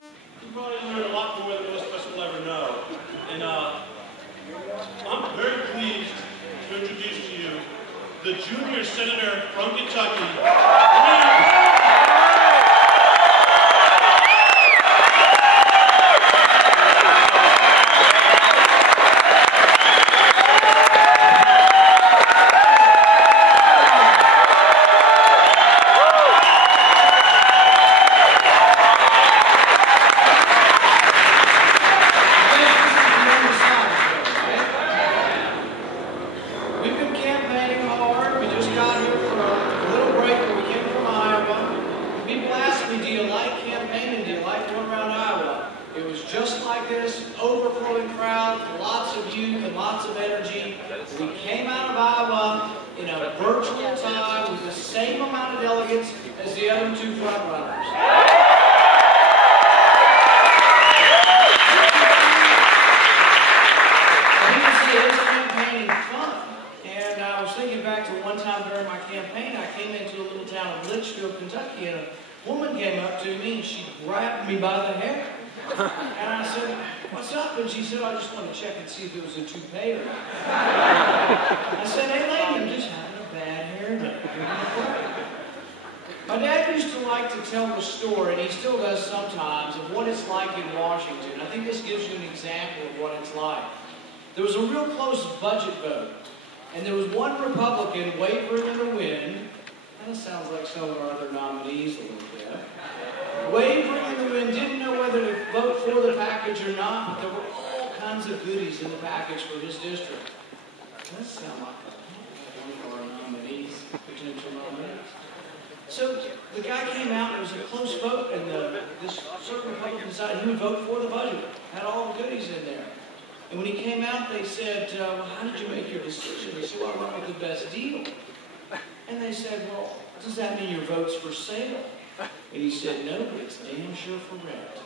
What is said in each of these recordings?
You probably learned a lot more than most of us will ever know. And I'm very pleased to introduce to you the junior senator from Kentucky, overflowing crowd, lots of youth and lots of energy. We came out of Iowa in a virtual tie with the same amount of delegates as the other two front runners. People say it was campaigning fun. And I was thinking back to one time during my campaign, I came into a little town of Litchfield, Kentucky, and a woman came up to me and she grabbed me by the hair. And I said, "What's up?" And she said, "I just wanted to check and see if it was a toupee or not." I said, "Hey lady, I'm just having a bad hair day." My dad used to like to tell the story, and he still does sometimes, of what it's like in Washington. I think this gives you an example of what it's like. There was a real close budget vote, and there was one Republican wavering in the wind. That sounds like some of our other nominees a little bit. Wavering in the wind, didn't know whether to vote for the package or not, but there were all kinds of goodies in the package for his district. That sounds like one of our nominees, potential nominees. So the guy came out, and it was a close vote, and this certain Republican decided he would vote for the budget. Had all the goodies in there. And when he came out, they said, "Well, how did you make your decision?" He said, "Well, I went with the best deal." And they said, "Well, does that mean your vote's for sale?" And he said, "No, but it's damn sure for rent."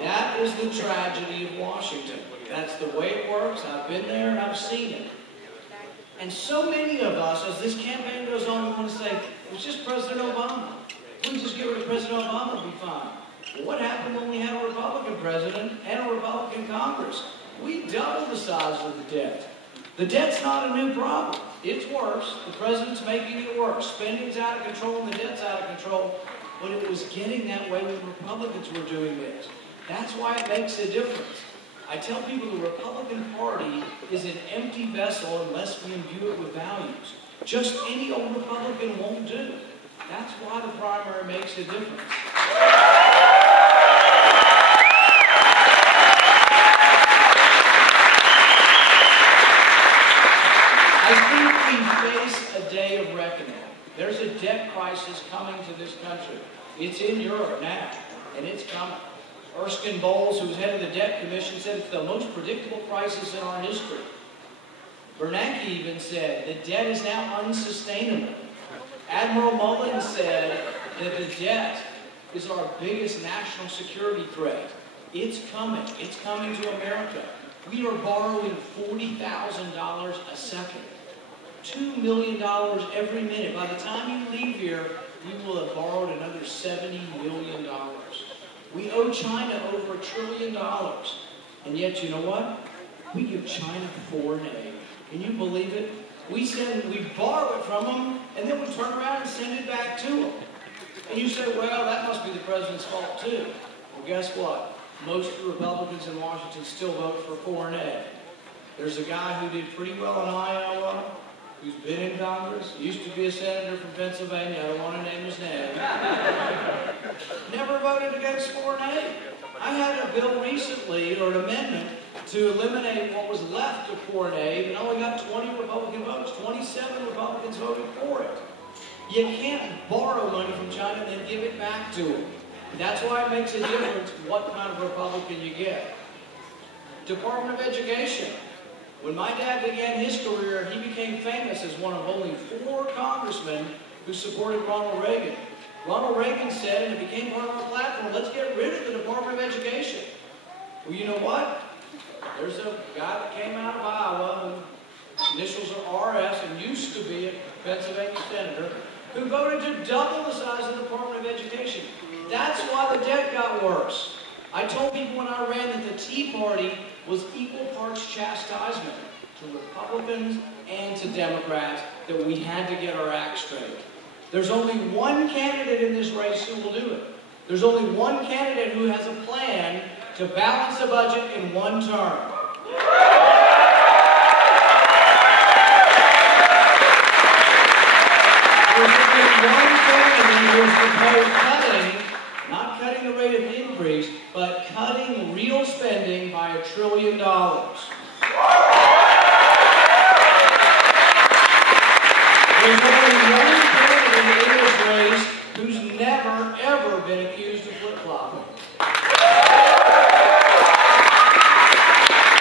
That is the tragedy of Washington. That's the way it works. I've been there and I've seen it. And so many of us, as this campaign goes on, we want to say, it was just President Obama. If we just get rid of President Obama, it'll be fine. Well, what happened when we had a Republican president and a Republican Congress? We doubled the size of the debt. The debt's not a new problem. It's worse. The president's making it worse. Spending's out of control and the debt's out of control. But it was getting that way when Republicans were doing this. That's why it makes a difference. I tell people the Republican Party is an empty vessel unless we imbue it with values. Just any old Republican won't do. That's why the primary makes a difference. I think we face a day of reckoning. There's a debt crisis coming to this country. It's in Europe now, and it's coming. Erskine Bowles, who's head of the Debt Commission, said it's the most predictable crisis in our history. Bernanke even said the debt is now unsustainable. Admiral Mullen said that the debt is our biggest national security threat. It's coming. It's coming to America. We are borrowing $40,000 a second. $2 million every minute. By the time you leave here, we will have borrowed another $70 million. We owe China over $1 trillion. And yet, you know what? We give China foreign aid. Can you believe it? We borrow it from them, and then we turn around and send it back to them. And you say, well, that must be the president's fault too. Well, guess what? Most of the Republicans in Washington still vote for foreign aid. There's a guy who did pretty well in Iowa, who's been in Congress, used to be a senator from Pennsylvania, I don't want to name his name, never voted against foreign aid. I had a bill recently, or an amendment, to eliminate what was left of foreign aid, and only got 20 Republican votes. 27 Republicans voted for it. You can't borrow money from China and then give it back to them. That's why it makes a difference what kind of Republican you get. Department of Education. When my dad began his career, he became famous as one of only 4 congressmen who supported Ronald Reagan. Ronald Reagan said, and it became part of our platform, let's get rid of the Department of Education. Well, you know what? There's a guy that came out of Iowa, whose initials are RS, and used to be a Pennsylvania senator, who voted to double the size of the Department of Education. That's why the debt got worse. I told people when I ran that the Tea Party was equal parts chastisement to Republicans and to Democrats, that we had to get our act straight. There's only one candidate in this race who will do it. There's only one candidate who has a plan to balance the budget in one term. There's only one candidate who has proposed cutting, not cutting the rate of increase, but cutting real spending by $1 trillion. There's only one candidate in this race who's never, ever been accused of flip-flopping.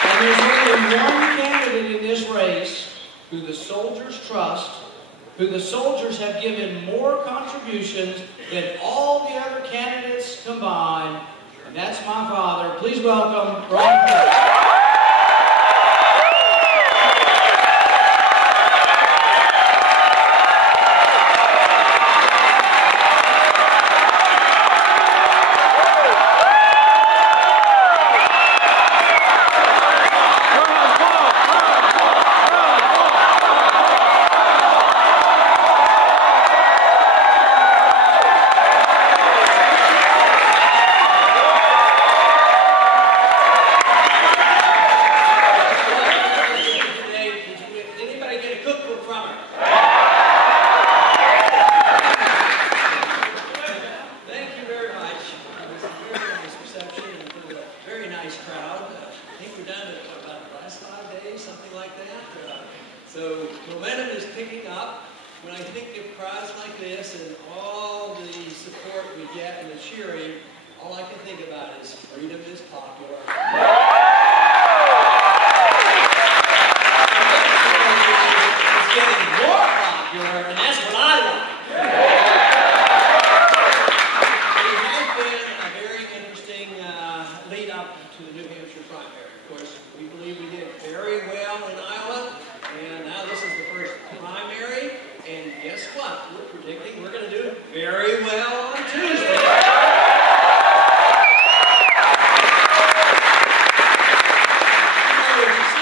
And there's only one candidate in this race who the soldiers trust, who the soldiers have given more contributions than all the other candidates combined, and that's my father. Please welcome Brian Kelly. So momentum is picking up. When I think of crowds like this and all the support we get and the cheering, all I can think about is freedom is popular. It's getting more popular, and that's what I like. It has been a very interesting lead up to the New Hampshire primary. Of course, we believe we did very well in Iowa. And now this is the first primary, and guess what? We're predicting we're going to do very well on Tuesday. Some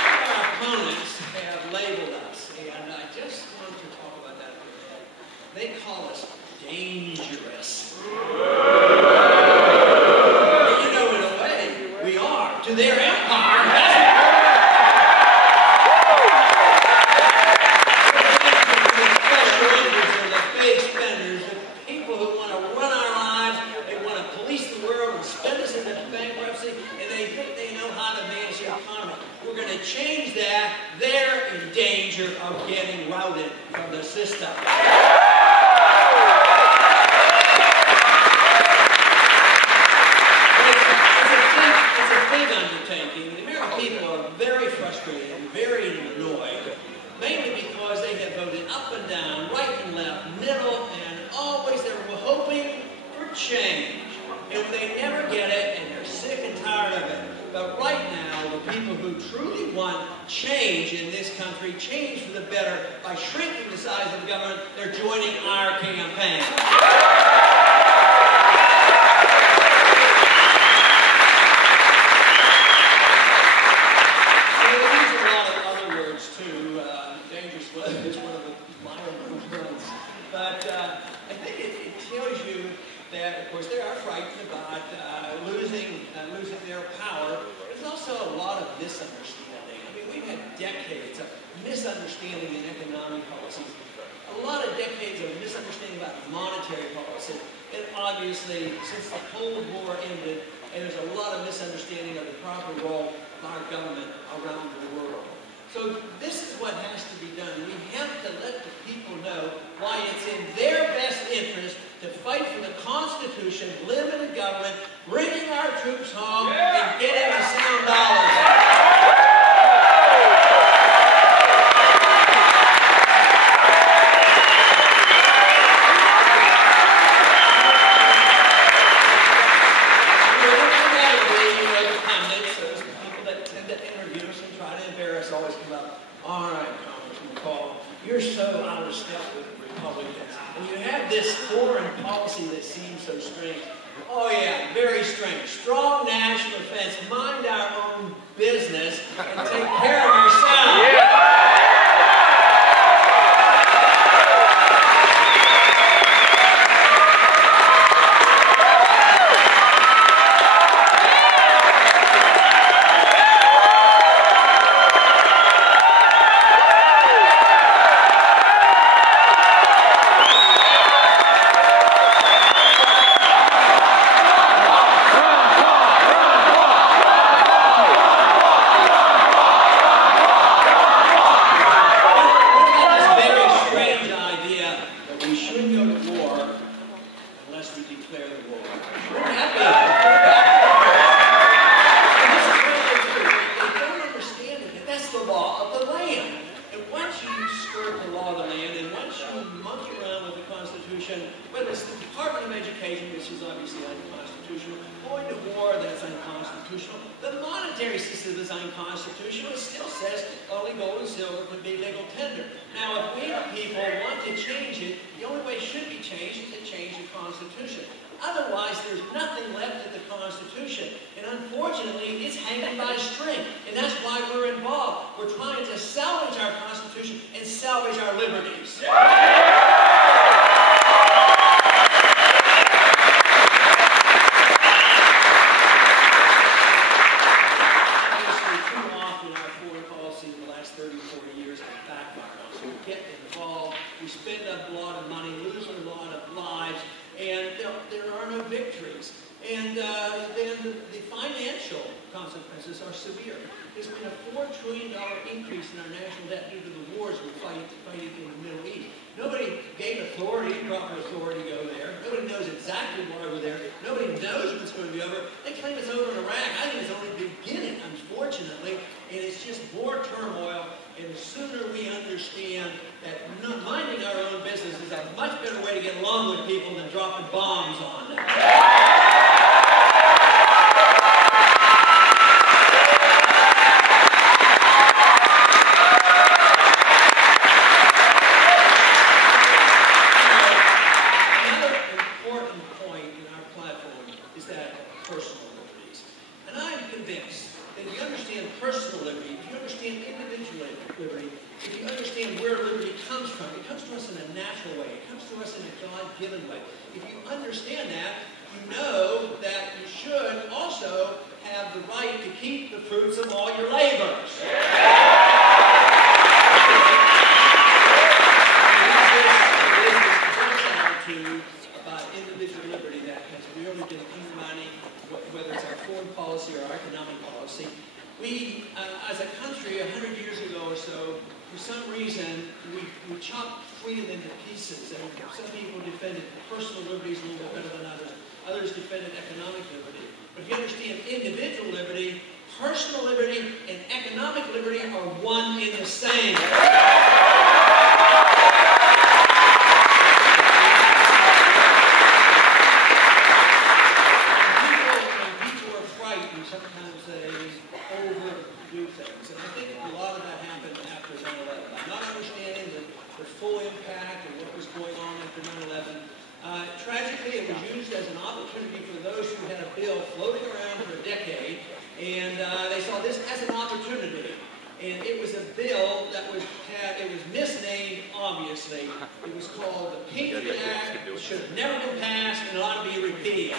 of our opponents have labeled us, and I just want to talk about that for a minute. They call us dangerous. And you know, in a way, we are to their empire. Change that, they're in danger of getting routed from the system. It's a big undertaking. The American people are very frustrated and very annoyed, mainly because they have voted up and down, right and left, middle, and always they're hoping for change. And they never get it, and they're sick and tired of it. But right now, the people who truly want change in this country, change for the better, by shrinking the size of the government, they're joining our campaign. They use a lot of other words, too. Dangerous is one of the milder ones. But I think it tells you that, of course, they are frightened about losing their power. There's also a lot of misunderstanding. I mean, we've had decades of misunderstanding in economic policies, a lot of decades of misunderstanding about monetary policy, and obviously, since the Cold War ended, and there's a lot of misunderstanding of the proper role of our government around the world. So this is what has to be done. We have to let the people know why it's in their best interest to fight for the Constitution, limited government, bringing our troops home, and getting a sound dollar. You're so out of step with Republicans. And you have this foreign policy that seems so strange. Oh yeah, very strange. Strong national defense, mind our own business, and take care of ourselves. Yeah. Whether it's the Department of Education, which is obviously unconstitutional, going to war, that's unconstitutional. The monetary system is unconstitutional. It still says only gold and silver can be legal tender. Now, if we people want to change it, the only way it should be changed is to change the Constitution. Otherwise, there's nothing left of the Constitution. And unfortunately, it's hanging by a string. And that's why we're involved. We're trying to salvage our Constitution and salvage our liberties. We spend a lot of money, lose a lot of lives, and there are no victories. And then the financial consequences are severe. There's been a $4 trillion increase in our national debt due to the wars we're fighting in the Middle East. Nobody gave proper authority to go there. Nobody knows exactly why we're there. Nobody knows when it's going to be over. They claim it's over in Iraq. I think it's only the beginning, unfortunately, and it's just more turmoil. And the sooner we understand that minding our own business is a much better way to get along with people than dropping bombs on them. Another important point in our platform is that of personal liberties. And I'm convinced that if you understand personal liberty, if you understand individual liberty, if you understand where liberty comes from, it comes to us in a natural way. It comes to us in a God-given way. If you understand that, you know that you should also have the right to keep the fruits of all your labors. Attitude about individual liberty that has really been undermining whether it's our foreign policy or our economic policy. We, as a country, 100 years ago or so, for some reason, we chopped freedom into pieces. And some people defended personal liberties a little bit better than others. Others defended economic liberty. But if you understand individual liberty, personal liberty, and economic liberty are one and the same. Sometimes they overdo things. And I think a lot of that happened after 9/11. By not understanding the full impact of what was going on after 9/11. Tragically, it was used as an opportunity for those who had a bill floating around for a decade, and they saw this as an opportunity. And it was a bill that was misnamed, obviously. It was called the Patriot Act. It should have never been passed, and it ought to be repealed.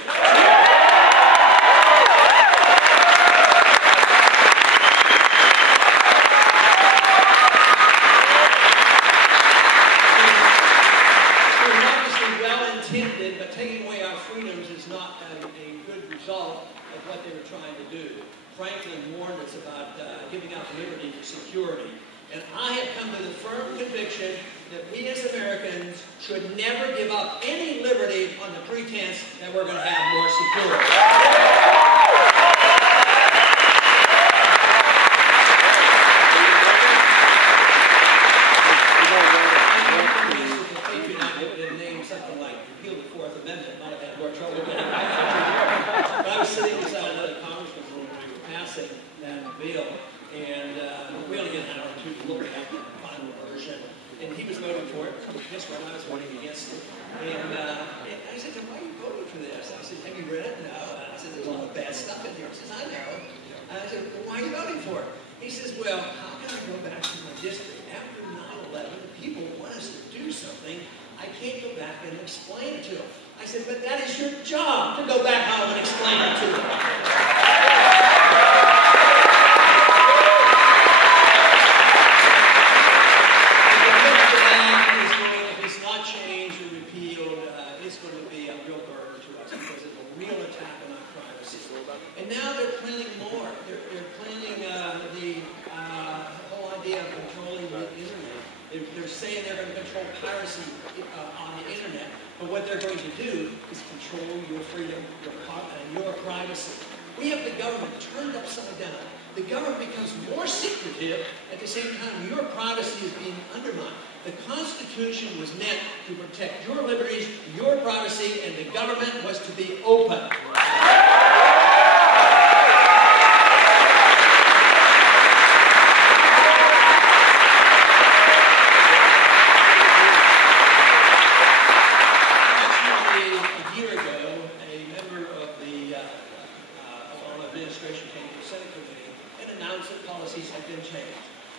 But taking away our freedoms is not a good result of what they were trying to do. Franklin warned us about giving up liberty for security. And I have come to the firm conviction that we as Americans should never give up any liberty on the pretense that we're going to have more security. bad stuff in here. He says, I know. And I said, well, why are you voting for it? He says, well, how can I go back to my district after 9/11? People want us to do something. I can't go back and explain it to them. I said, but that is your job to go back home and explain it to them. If it's not changed or repealed, it's going to be a real burden to us because it's a real attack on our privacy. And now they're planning more. They're planning the whole idea of controlling the internet. They're saying they're going to control piracy on the internet, but what they're going to do is control your freedom, your privacy. We have the government turned upside down. The government becomes more secretive. At the same time, your privacy is being undermined. The Constitution was meant to protect your liberties, your privacy, and the government was to be open.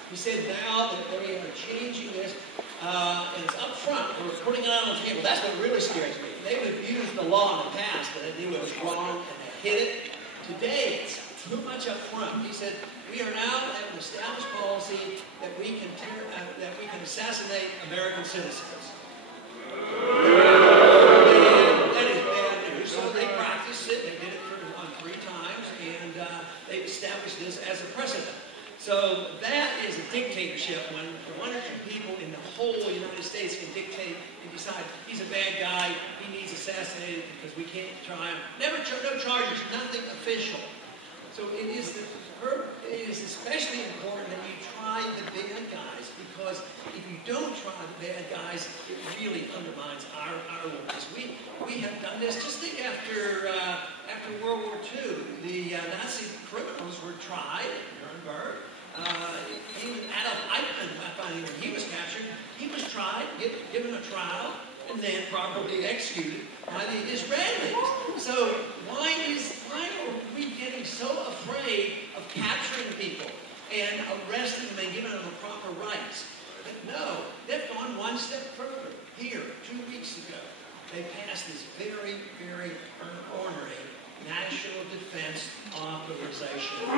He said now that they are changing this, and it's up front. We're putting it on the table. That's what really scares me. They've abused the law in the past, and they knew it was wrong, and they hid it. Today, it's too much up front. He said, we are now at an established policy that we can assassinate American citizens. And that is bad news. So they practiced it. They did it on 3 times, and they've established this as a precedent. So that is a dictatorship when 1 or 2 people in the whole United States can dictate and decide he's a bad guy, he needs assassinated because we can't try him. No charges, nothing official. So it is especially important that you try the bad guys, because if you don't try the bad guys, it really undermines our workers. We have done this. Just think after World War II, the Nazi criminals were tried in Nuremberg. Even Adolf Eichmann, when he was captured, he was tried, given a trial, and then properly executed by the Israelis. So why are we getting so afraid of capturing people and arresting them and giving them the proper rights? But no, they've gone one step further. Here, 2 weeks ago, they passed this very, very ornery National Defense Authorization.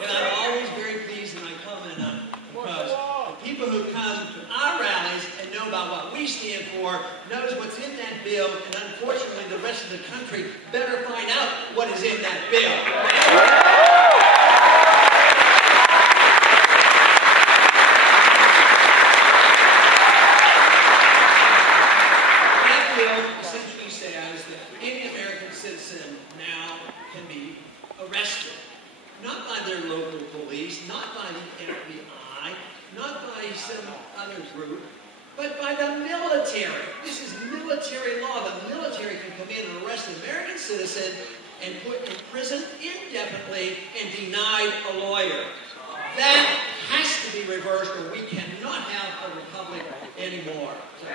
And I'm always very pleased when I comment on it, because the people who come to our rallies and know about what we stand for knows what's in that bill, and unfortunately the rest of the country better find out what is in that bill. Arrested, not by their local police, not by the FBI, not by some other group, but by the military. This is military law. The military can come in and arrest an American citizen and put in prison indefinitely and denied a lawyer. That has to be reversed, or we cannot have a republic anymore. So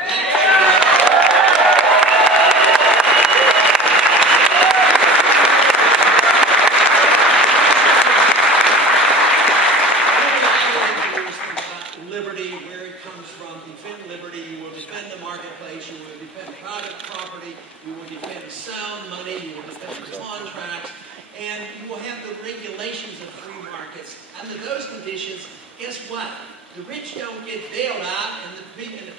liberty, where it comes from. Defend liberty. You will defend the marketplace. You will defend private property. You will defend sound money. You will defend contracts. And you will have the regulations of free markets. Under those conditions, guess what? The rich don't get bailed out, and the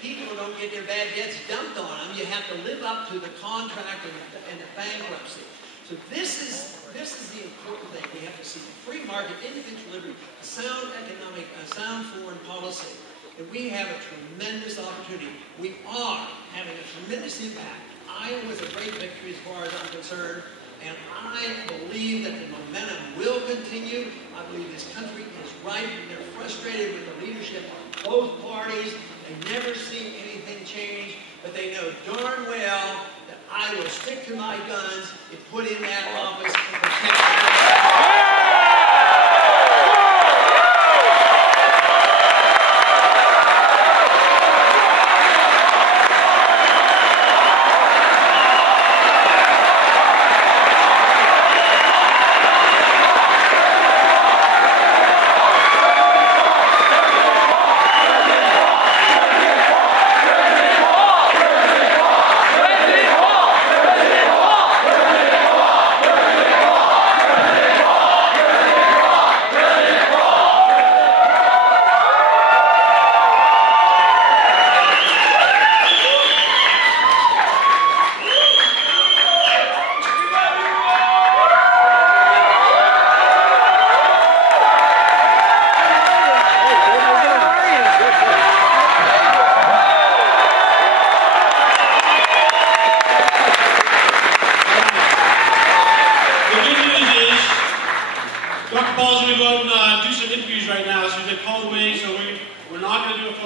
people don't get their bad debts dumped on them. You have to live up to the contract and the bankruptcy. So this is the important thing. We have to see free market, individual liberty, sound economic, sound foreign policy. And we have a tremendous opportunity. We are having a tremendous impact. Iowa was a great victory as far as I'm concerned, and I believe that the momentum will continue. I believe this country is ripe. They're frustrated with the leadership of both parties. They never see anything change, but they know darn well that I will stick to my guns and put in that office and protect the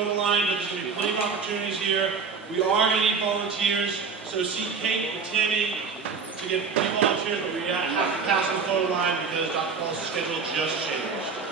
photo line, but there's going to be plenty of opportunities here. We are going to need volunteers, so see Kate and Tammy to get volunteers, but we have to pass on the photo line because Dr. Paul's schedule just changed.